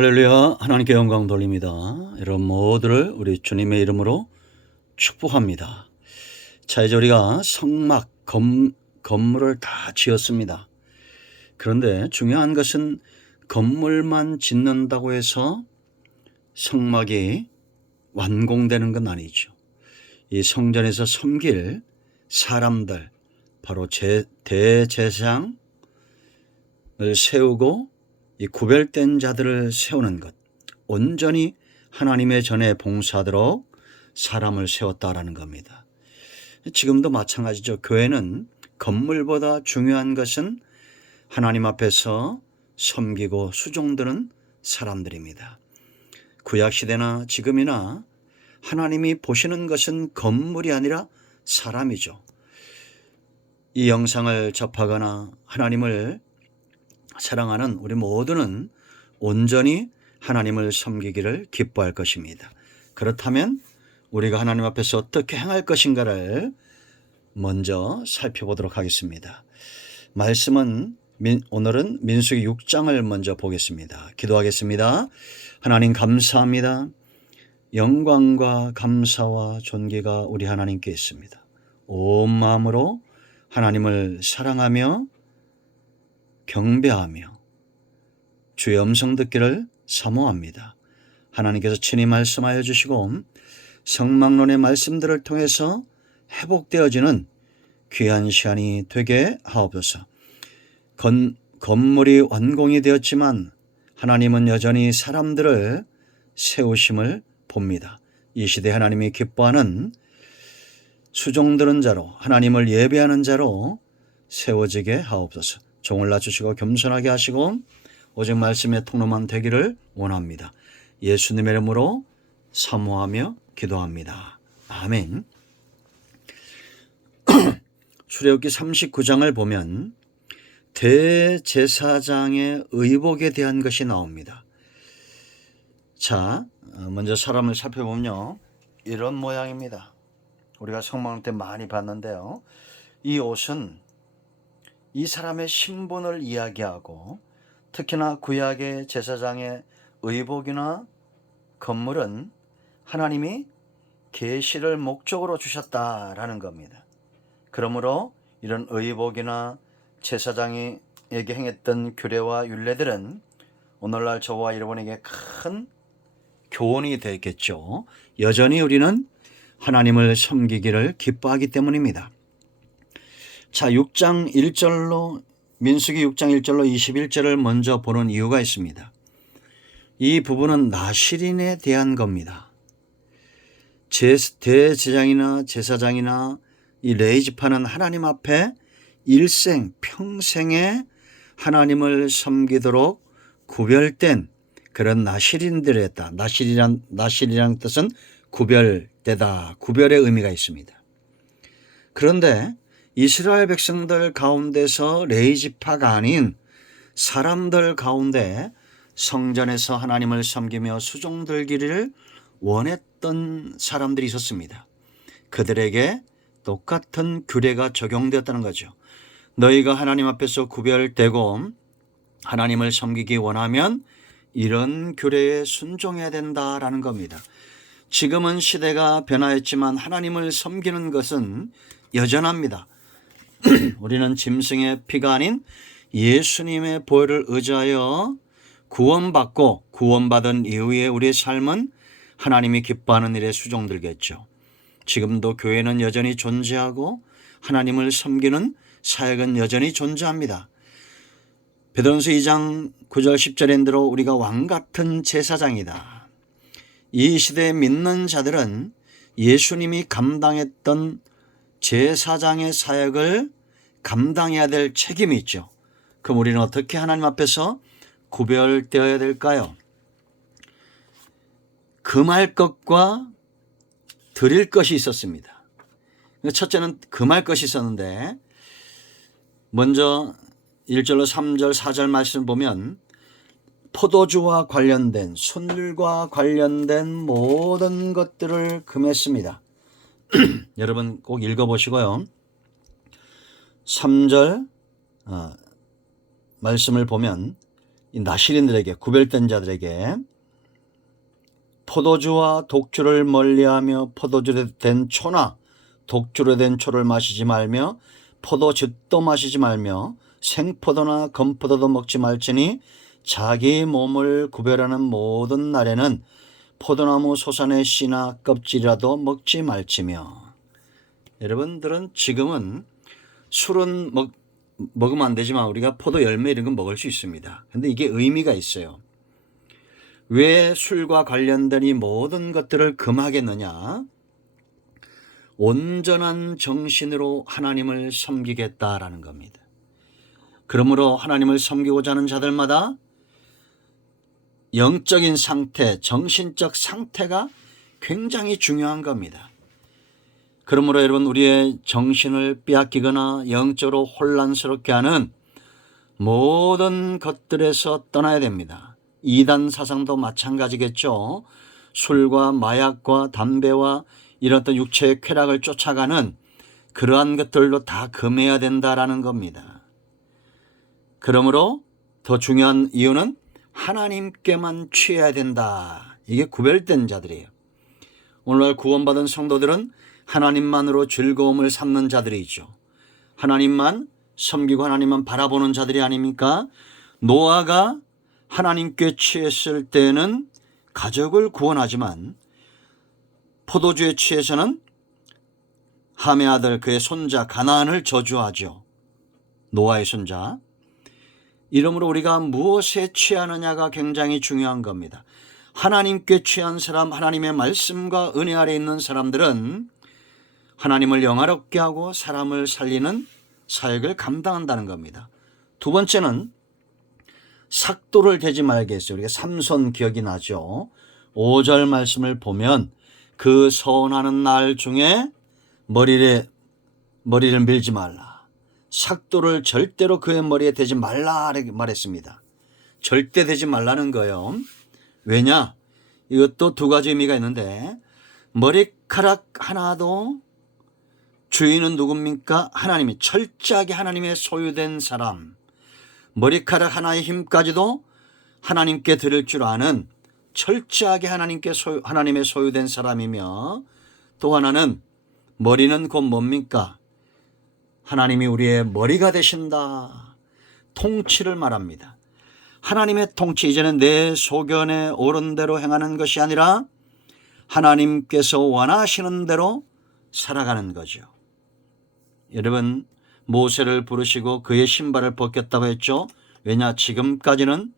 할렐루야. 하나님께 영광 돌립니다. 여러분 모두를 우리 주님의 이름으로 축복합니다. 자, 이제 우리가 성막 건물을 다 지었습니다. 그런데 중요한 것은 건물만 짓는다고 해서 성막이 완공되는 건 아니죠. 이 성전에서 섬길 사람들, 바로 대제사장을 세우고 이 구별된 자들을 세우는 것, 온전히 하나님의 전에 봉사하도록 사람을 세웠다라는 겁니다. 지금도 마찬가지죠. 교회는 건물보다 중요한 것은 하나님 앞에서 섬기고 수종드는 사람들입니다. 구약시대나 지금이나 하나님이 보시는 것은 건물이 아니라 사람이죠. 이 영상을 접하거나 하나님을 사랑하는 우리 모두는 온전히 하나님을 섬기기를 기뻐할 것입니다. 그렇다면 우리가 하나님 앞에서 어떻게 행할 것인가를 먼저 살펴보도록 하겠습니다. 말씀은 오늘은 민수기 6장을 먼저 보겠습니다. 기도하겠습니다. 하나님 감사합니다. 영광과 감사와 존귀가 우리 하나님께 있습니다. 온 마음으로 하나님을 사랑하며 경배하며 주의 음성 듣기를 사모합니다. 하나님께서 친히 말씀하여 주시고 성막론의 말씀들을 통해서 회복되어지는 귀한 시간이 되게 하옵소서. 건물이 완공이 되었지만 하나님은 여전히 사람들을 세우심을 봅니다. 이 시대 하나님이 기뻐하는 수종드는 자로, 하나님을 예배하는 자로 세워지게 하옵소서. 종을 낮추시고 겸손하게 하시고 오직 말씀의 통로만 되기를 원합니다. 예수님의 이름으로 사모하며 기도합니다. 아멘. 출애굽기 39장을 보면 대제사장의 의복에 대한 것이 나옵니다. 자, 먼저 사람을 살펴보면요, 이런 모양입니다. 우리가 성막 때 많이 봤는데요, 이 옷은 이 사람의 신분을 이야기하고 특히나 구약의 제사장의 의복이나 건물은 하나님이 계시를 목적으로 주셨다라는 겁니다. 그러므로 이런 의복이나 제사장에게 행했던 규례와 율례들은 오늘날 저와 여러분에게 큰 교훈이 되겠죠. 여전히 우리는 하나님을 섬기기를 기뻐하기 때문입니다. 자, 6장 1절로 민수기 6장 1절로 21절을 먼저 보는 이유가 있습니다. 이 부분은 나실인에 대한 겁니다. 대제사장이나 제사장이나 이 레위지파는 하나님 앞에 일생 평생에 하나님을 섬기도록 구별된 그런 나실인들이었다. 나실이란 뜻은 구별되다, 구별의 의미가 있습니다. 그런데 이스라엘 백성들 가운데서 레위지파가 아닌 사람들 가운데 성전에서 하나님을 섬기며 수종들기를 원했던 사람들이 있었습니다. 그들에게 똑같은 규례가 적용되었다는 거죠. 너희가 하나님 앞에서 구별되고 하나님을 섬기기 원하면 이런 규례에 순종해야 된다라는 겁니다. 지금은 시대가 변화했지만 하나님을 섬기는 것은 여전합니다. 우리는 짐승의 피가 아닌 예수님의 보혈을 의지하여 구원받고 구원받은 이후에 우리의 삶은 하나님이 기뻐하는 일에 수종들겠죠. 지금도 교회는 여전히 존재하고 하나님을 섬기는 사역은 여전히 존재합니다. 베드로전서 2장 9절 10절인대로 우리가 왕같은 제사장이다. 이 시대에 믿는 자들은 예수님이 감당했던 제사장의 사역을 감당해야 될 책임이 있죠. 그럼 우리는 어떻게 하나님 앞에서 구별되어야 될까요? 금할 것과 드릴 것이 있었습니다. 첫째는 금할 것이 있었는데 먼저 1절로 3절 4절 말씀을 보면 포도주와 관련된 순들과 관련된 모든 것들을 금했습니다. 여러분 꼭 읽어보시고요. 3절 말씀을 보면 이 나실인들에게, 구별된 자들에게 포도주와 독주를 멀리하며 포도주로 된 초나 독주로 된 초를 마시지 말며 포도즙도 마시지 말며 생포도나 건포도도 먹지 말지니 자기 몸을 구별하는 모든 날에는 포도나무 소산의 씨나 껍질이라도 먹지 말지며. 여러분들은 지금은 술은 먹으면 안 되지만 우리가 포도 열매 이런 건 먹을 수 있습니다. 근데 이게 의미가 있어요. 왜 술과 관련된 이 모든 것들을 금하겠느냐? 온전한 정신으로 하나님을 섬기겠다라는 겁니다. 그러므로 하나님을 섬기고자 하는 자들마다 영적인 상태, 정신적 상태가 굉장히 중요한 겁니다. 그러므로 여러분, 우리의 정신을 빼앗기거나 영적으로 혼란스럽게 하는 모든 것들에서 떠나야 됩니다. 이단 사상도 마찬가지겠죠. 술과 마약과 담배와 이런 어떤 육체의 쾌락을 쫓아가는 그러한 것들로 다 금해야 된다라는 겁니다. 그러므로 더 중요한 이유는 하나님께만 취해야 된다. 이게 구별된 자들이에요. 오늘날 구원받은 성도들은 하나님만으로 즐거움을 삼는 자들이죠. 하나님만 섬기고 하나님만 바라보는 자들이 아닙니까? 노아가 하나님께 취했을 때는 가족을 구원하지만 포도주에 취해서는 함의 아들 그의 손자 가나안을 저주하죠. 노아의 손자. 이러므로 우리가 무엇에 취하느냐가 굉장히 중요한 겁니다. 하나님께 취한 사람, 하나님의 말씀과 은혜 아래 있는 사람들은 하나님을 영화롭게 하고 사람을 살리는 사역을 감당한다는 겁니다. 두 번째는 삭도를 대지 말게 했어요. 우리가 삼손 기억이 나죠. 5절 말씀을 보면 그 서원하는 날 중에 머리를 밀지 말라. 삭도를 절대로 그의 머리에 대지 말라 말했습니다. 절대 대지 말라는 거예요. 왜냐? 이것도 두 가지 의미가 있는데 머리카락 하나도 주인은 누굽니까? 하나님이, 철저하게 하나님의 소유된 사람. 머리카락 하나의 힘까지도 하나님께 드릴 줄 아는 철저하게 하나님의 소유된 사람이며, 또 하나는 머리는 곧 뭡니까? 하나님이 우리의 머리가 되신다. 통치를 말합니다. 하나님의 통치, 이제는 내 소견에 옳은 대로 행하는 것이 아니라 하나님께서 원하시는 대로 살아가는 거죠. 여러분, 모세를 부르시고 그의 신발을 벗겼다고 했죠. 왜냐? 지금까지는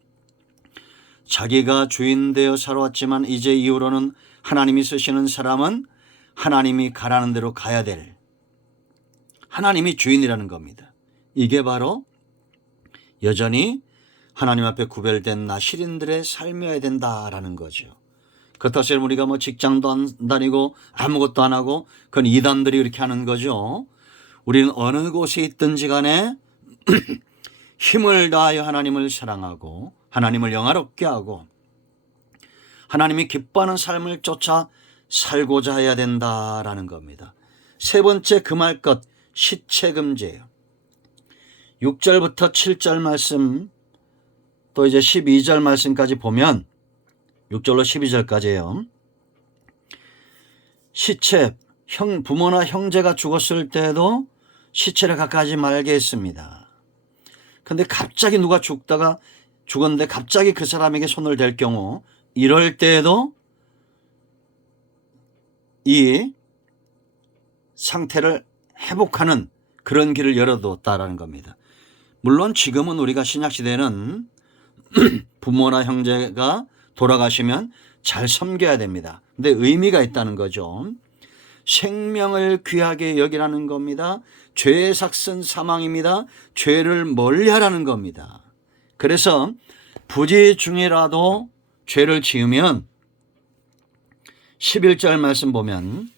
자기가 주인 되어 살아왔지만 이제 이후로는 하나님이 쓰시는 사람은 하나님이 가라는 대로 가야 될, 하나님이 주인이라는 겁니다. 이게 바로 여전히 하나님 앞에 구별된 나실인들의 삶이어야 된다라는 거죠. 그렇다고 해서 우리가 직장도 안 다니고 아무것도 안 하고, 그건 이단들이 이렇게 하는 거죠. 우리는 어느 곳에 있든지 간에 힘을 다하여 하나님을 사랑하고 하나님을 영화롭게 하고 하나님이 기뻐하는 삶을 쫓아 살고자 해야 된다라는 겁니다. 세 번째 금할 것, 시체금지예요. 6절부터 7절 말씀, 또 이제 12절 말씀까지 보면 6절로 12절까지예요. 시체, 부모나 형제가 죽었을 때도 시체를 가까이 말게 했습니다. 그런데 갑자기 누가 죽었는데 갑자기 그 사람에게 손을 댈 경우, 이럴 때에도 이 상태를 회복하는 그런 길을 열어뒀다라는 겁니다. 물론 지금은 우리가 신약시대는 부모나 형제가 돌아가시면 잘 섬겨야 됩니다. 근데 의미가 있다는 거죠. 생명을 귀하게 여기라는 겁니다. 죄의 삭은 사망입니다. 죄를 멀리하라는 겁니다. 그래서 부지 중이라도 죄를 지으면 11절 말씀 보면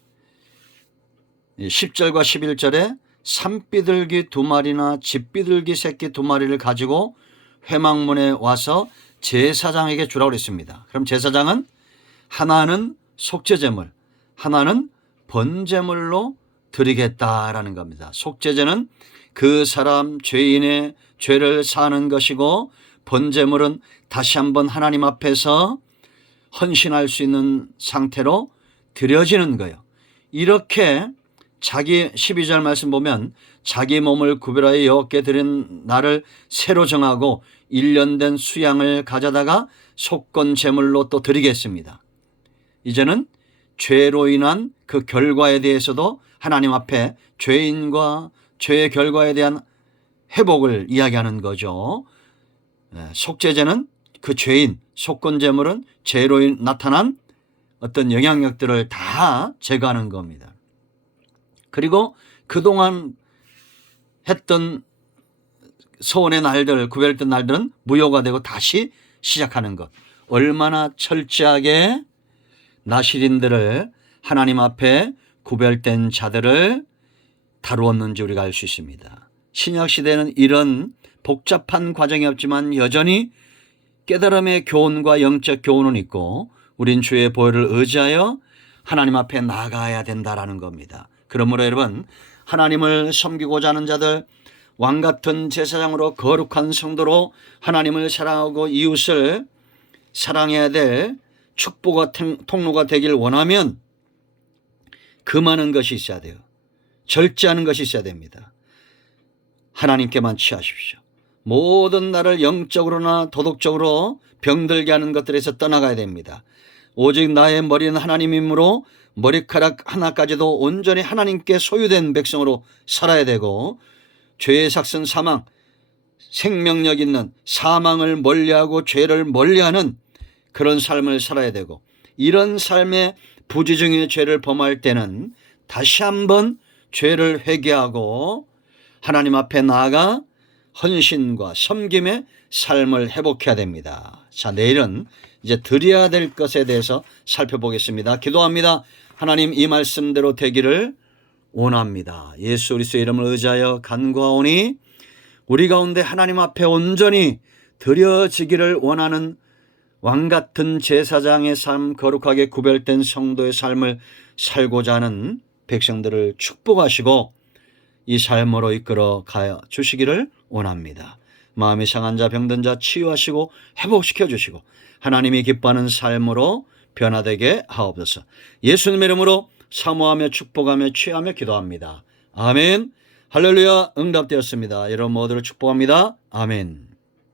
10절과 11절에 산비둘기 2마리나 집비둘기 새끼 2마리를 가지고 회막문에 와서 제사장에게 주라고 그랬습니다. 그럼 제사장은 하나는 속죄제물, 하나는 번제물로 드리겠다라는 겁니다. 속죄제는 그 사람 죄인의 죄를 사는 것이고, 번제물은 다시 한번 하나님 앞에서 헌신할 수 있는 상태로 드려지는 거예요. 이렇게 자기 12절 말씀 보면 자기 몸을 구별하여 여호와께 드린 날을 새로 정하고 1년 된 수양을 가져다가 속건 제물로 또 드리겠습니다. 이제는 죄로 인한 그 결과에 대해서도 하나님 앞에 죄인과 죄의 결과에 대한 회복을 이야기하는 거죠. 속죄제는 그 죄인, 속건 제물은 죄로 나타난 어떤 영향력들을 다 제거하는 겁니다. 그리고 그동안 했던 소원의 날들, 구별된 날들은 무효가 되고 다시 시작하는 것. 얼마나 철저하게 나실인들을 하나님 앞에 구별된 자들을 다루었는지 우리가 알 수 있습니다. 신약 시대는 이런 복잡한 과정이 없지만 여전히 깨달음의 교훈과 영적 교훈은 있고 우린 주의 보혈을 의지하여 하나님 앞에 나가야 된다라는 겁니다. 그러므로 여러분, 하나님을 섬기고자 하는 자들, 왕 같은 제사장으로 거룩한 성도로 하나님을 사랑하고 이웃을 사랑해야 될 축복과 통로가 되길 원하면 금하는 것이 있어야 돼요. 절제하는 것이 있어야 됩니다. 하나님께만 취하십시오. 모든 나를 영적으로나 도덕적으로 병들게 하는 것들에서 떠나가야 됩니다. 오직 나의 머리는 하나님이므로 머리카락 하나까지도 온전히 하나님께 소유된 백성으로 살아야 되고, 죄의 삭슨 사망, 생명력 있는 사망을 멀리하고 죄를 멀리하는 그런 삶을 살아야 되고, 이런 삶의 부지중의 죄를 범할 때는 다시 한번 죄를 회개하고 하나님 앞에 나아가 헌신과 섬김의 삶을 회복해야 됩니다. 자, 내일은 이제 드려야 될 것에 대해서 살펴보겠습니다. 기도합니다. 하나님, 이 말씀대로 되기를 원합니다. 예수 그리스도의 이름을 의지하여 간구하오니 우리 가운데 하나님 앞에 온전히 드려지기를 원하는 왕같은 제사장의 삶, 거룩하게 구별된 성도의 삶을 살고자 하는 백성들을 축복하시고 이 삶으로 이끌어 가 주시기를 원합니다. 마음이 상한 자, 병든 자 치유하시고 회복시켜 주시고 하나님이 기뻐하는 삶으로 변화되게 하옵소서. 예수님 이름으로 사모하며 축복하며 취하며 기도합니다. 아멘. 할렐루야. 응답되었습니다. 여러분 모두를 축복합니다. 아멘.